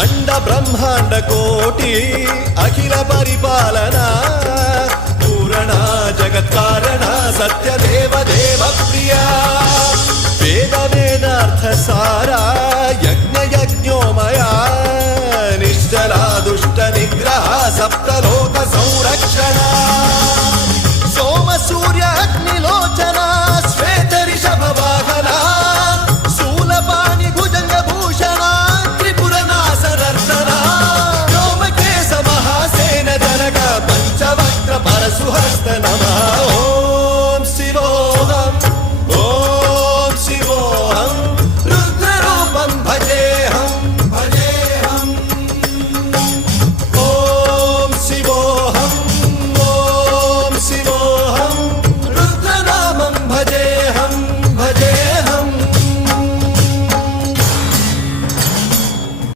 అండ బ్రహ్మాండ కోటి అఖిల పరిపాలన పూరణ జగత్కారణ సత్యదేవ దేవ ప్రియ వేద వేదార్థ సారా యజ్ఞ యజ్ఞోమయ